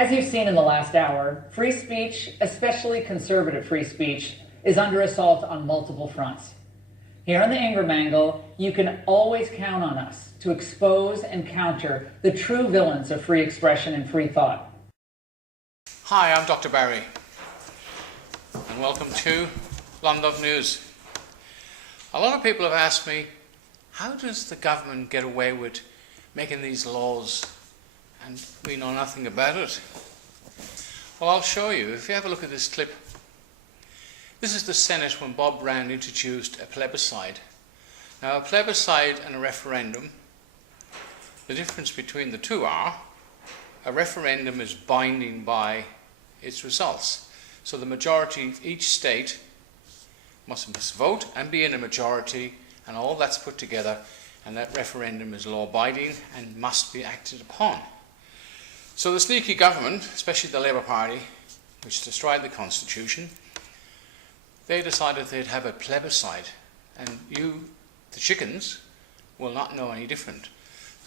As you've seen in the last hour, free speech, especially conservative free speech, is under assault on multiple fronts. Here on the Ingram Angle, you can always count on us to expose and counter the true villains of free expression and free thought. Hi, I'm Dr. Barry, and welcome to London News. A lot of people have asked me, how does the government get away with making these laws and we know nothing about it? Well, I'll show you. If you have a look at this clip, this is the Senate when Bob Brown introduced a plebiscite. Now, a plebiscite and a referendum, the difference between the two are, a referendum is binding by its results. So the majority of each state must vote and be in a majority, and all that's put together, and that referendum is law-abiding and must be acted upon. So the sneaky government, especially the Labour Party, which destroyed the Constitution, they decided they'd have a plebiscite, and you, the chickens, will not know any different.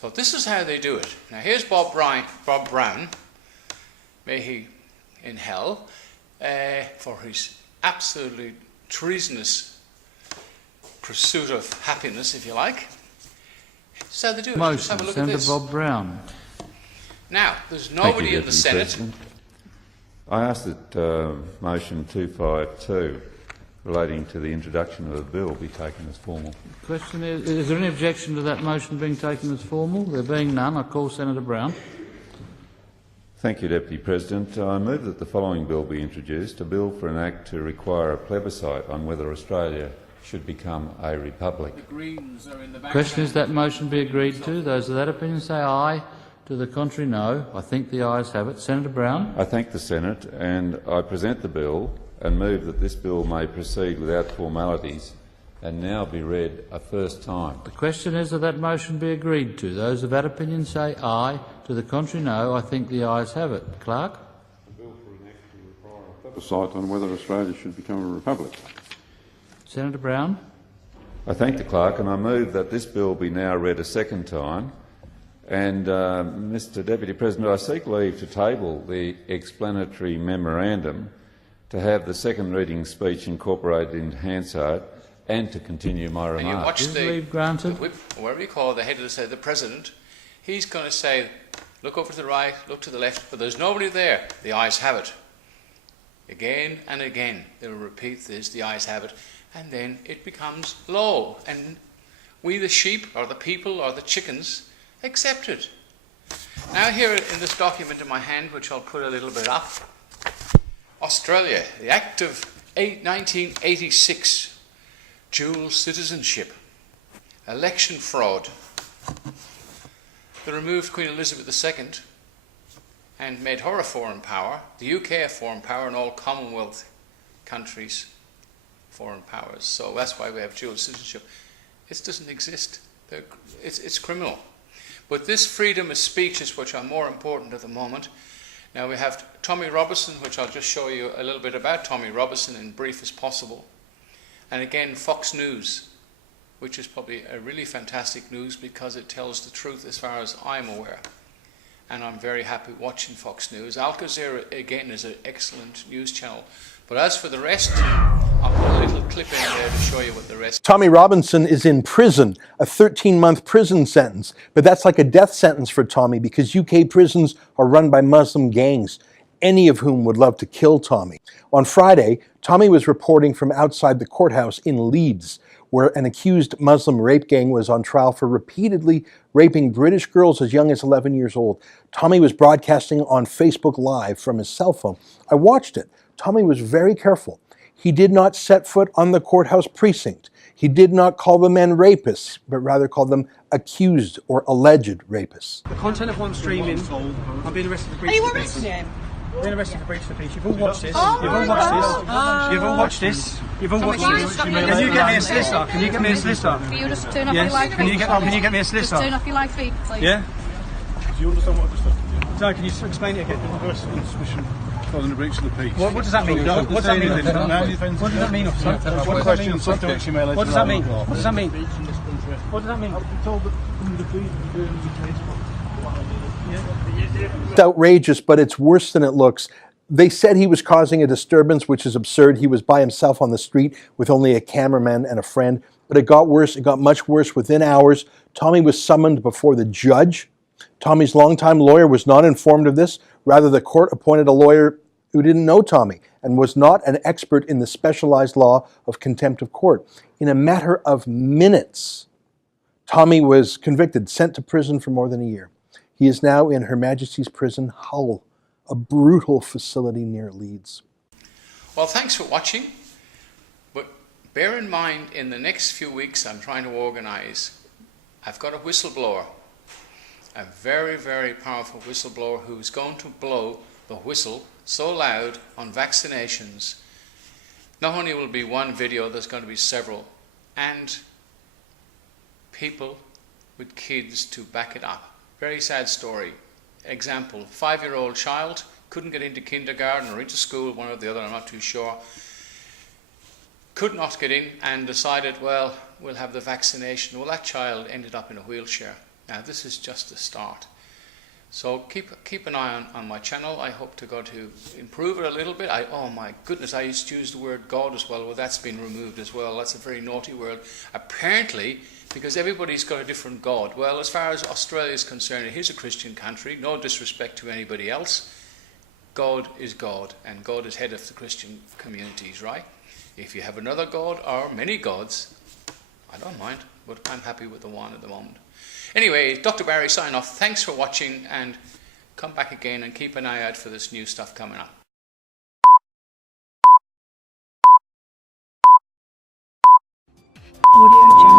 So this is how they do it. Now here's Bob Brown, may he in hell, for his absolutely treasonous pursuit of happiness, if you like. This is how they do it. Motion, just have a look Senator at this. Bob Brown. Now, there's nobody in the Senate. President. I ask that motion 252 relating to the introduction of the bill be taken as formal. The question is there any objection to that motion being taken as formal? There being none, I call Senator Brown. Thank you, Deputy President. I move that the following bill be introduced, a bill for an act to require a plebiscite on whether Australia should become a republic. The Greens are in the background. Question is that motion be agreed to. Those of that opinion say aye. To the contrary, no. I think the ayes have it. Senator Brown. I thank the Senate and I present the bill and move that this bill may proceed without formalities and now be read a first time. The question is that that motion be agreed to. Those of that opinion say aye. To the contrary, no. I think the ayes have it. Clerk. A bill for an act to require a plebiscite on whether Australia should become a republic. Senator Brown. I thank the Clerk and I move that this bill be now read a second time. And, Mr Deputy President, I seek leave to table the explanatory memorandum, to have the second reading speech incorporated into Hansard and to continue my remarks. And you watch leave granted. the whip, or whatever you call it, the head of the state, the President, he's going to say, look over to the right, look to the left, but there's nobody there. The ayes have it. Again and again they will repeat this, the ayes have it, and then it becomes law. And we, the sheep, or the people, or the chickens, accept it. Now here in this document in my hand, which I'll put a little bit up, Australia, the Act of 1986, dual citizenship, election fraud. They removed Queen Elizabeth II and made her a foreign power, the UK a foreign power, and all Commonwealth countries foreign powers. So that's why we have dual citizenship. It doesn't exist. It's criminal. But this freedom of speech is which are more important at the moment. Now we have Tommy Robinson, which I'll just show you a little bit about Tommy Robinson in brief as possible. And again, Fox News, which is probably a really fantastic news because it tells the truth as far as I'm aware. And I'm very happy watching Fox News. Al Jazeera, again, is an excellent news channel. But as for the rest, I'll put a little clip in there to show you what the rest. Tommy Robinson is in prison, a 13-month prison sentence. But that's like a death sentence for Tommy because UK prisons are run by Muslim gangs, any of whom would love to kill Tommy. On Friday, Tommy was reporting from outside the courthouse in Leeds, where an accused Muslim rape gang was on trial for repeatedly raping British girls as young as 11 years old. Tommy was broadcasting on Facebook Live from his cell phone. I watched it. Tommy was very careful. He did not set foot on the courthouse precinct. He did not call the men rapists, but rather called them accused or alleged rapists. The content of one streaming, I'm being arrested for breach of the peace. Are you arresting him? Being arrested for breach of the peace. You've all watched this. You've all watched this. You've all watched this. You've all watched this. Can you get me a solicitor? Can you get me a solicitor? Can you just turn off your live feed? Can you get me a solicitor? Just turn off your live feed, please. Yeah? Do you understand what I just said? No, can you explain it again? Arrested on suspicion causing a breach of the peace. What does that mean? What does that mean? What does that mean, officer? What does that mean? What does that mean? What does that mean? What does that mean? I've been told that under the case It's outrageous, but it's worse than it looks. They said he was causing a disturbance, which is absurd. He was by himself on the street with only a cameraman and a friend. But it got worse. It got much worse. Within hours, Tommy was summoned before the judge. Tommy's longtime lawyer was not informed of this. Rather, the court appointed a lawyer who didn't know Tommy and was not an expert in the specialized law of contempt of court. In a matter of minutes, Tommy was convicted, sent to prison for more than a year. He is now in Her Majesty's Prison, Hull, a brutal facility near Leeds. Well, thanks for watching. But bear in mind, in the next few weeks, I'm trying to organize. I've got a whistleblower, a very, very powerful whistleblower who's going to blow the whistle so loud on vaccinations. Not only will be one video, there's going to be several, and people with kids to back it up. Very sad story. Example, 5-year-old child, couldn't get into kindergarten or into school, one or the other, I'm not too sure. Could not get in and decided, well, we'll have the vaccination. Well, that child ended up in a wheelchair. Now, this is just the start. So keep an eye on my channel. I hope to go to improve it a little bit. Oh my goodness, I used to use the word God as well. Well, that's been removed as well. That's a very naughty word. Apparently, because everybody's got a different God. Well, as far as Australia is concerned, it is a Christian country. No disrespect to anybody else. God is God, and God is head of the Christian communities, right? If you have another God or many gods, I don't mind, but I'm happy with the one at the moment. Anyway, Dr. Barry sign off. Thanks for watching, and come back again and keep an eye out for this new stuff coming up. Audio Jungle.